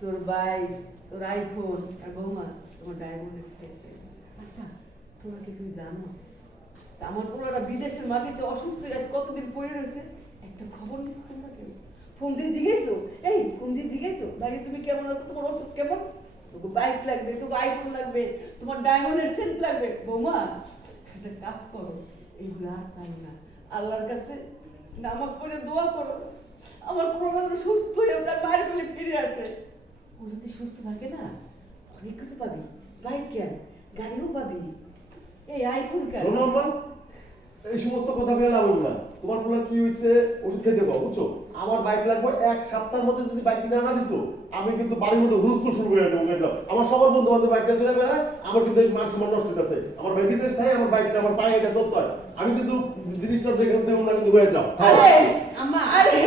তোর বাইক, তোর আইফোন আর বৌমা তোমার ডায়মন্ডের সেট। আচ্ছা তোমরা কি তুই জানো আমার পোলারা বিদেশের মাটিতে অসুস্থ হয়ে আছে, কতদিন পড়ে রয়েছে? একটা খবর নিস তোমরা কেউ? ফোন দিয়ে জিজ্ঞেসো, এই ফোন দিয়ে জিজ্ঞেসো ভাই তুমি কেমন আছো, তোমার ওষুধ কেমন, তোকে বাইক লাগবে, তোকে আইফোন লাগবে, তোমার ডায়মন্ডের সেট লাগবে। বৌমা একটা কাজ করো, এইগুলো আর চাই না, আল্লাহর কাছে নামাজ পড়ে দোয়া করো আমার পোলারা সুস্থ হয়ে তার মায়ের কোলে ফিরে আসে। ও যদি সুস্থ থাকে না অনেক কিছু পাবি, বাইক কেন গাড়িও পাবি, এই আইফোন কেন। শোনো আম্মা, এই সমস্ত কথা বলে লাভ হলো না। তোমার পোলার কি হয়েছে ওষুধ খেতে পাবো বুঝছো? আমার বাইক লাগবে, এক সপ্তাহের মধ্যে যদি বাইক কিনে আনা দিছো আমি কিন্তু বাড়ির মধ্যে হুলস্থুল শুরু করে দেবো। বুঝলাম আমার সবার বন্ধু বান্ধব বাইকটা চলে বেড়ায়, আমার কিন্তু এই মান সম্মান নষ্ট হইতেছে। আমার বাইক বিদেশ থাকে, আমার বাইকটা আমার পায়ে এটা চলতে হয়, আমি কিন্তু জিনিসটা দেখে দেবো না, কিন্তু হয়ে যাও। আরে আম্মা, আরে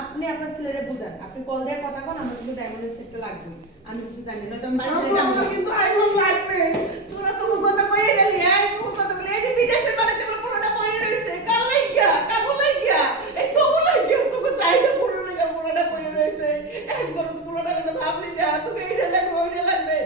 আপনি আপনার ছেলেরে বুঝান, আপনি কল দিয়ে কথা কোন, আমার কিন্তু ডায়মন্ডের সেটটা লাগবে। আমি কিছু জানি না, তো আমি বাড়ি চলে যাবো। আমার কিন্তু আইফোন লাগবে। তোরা তো কথা কইয়ে গেলি, আইফোন কথা বলে এই যে বিদেশের বাড়িতে আমার পোলাটা পড়ে রয়েছে, কাল লাগিয়া কাকু লাগিয়া এই তো লাগিয়া তোকে সাইডে পড়ে রইয়া পোলাটা পড়ে রয়েছে। একবার তো পোলাটা কথা ভাবলি না, তোকে এইটা লাগবে ওইটা লাগবে,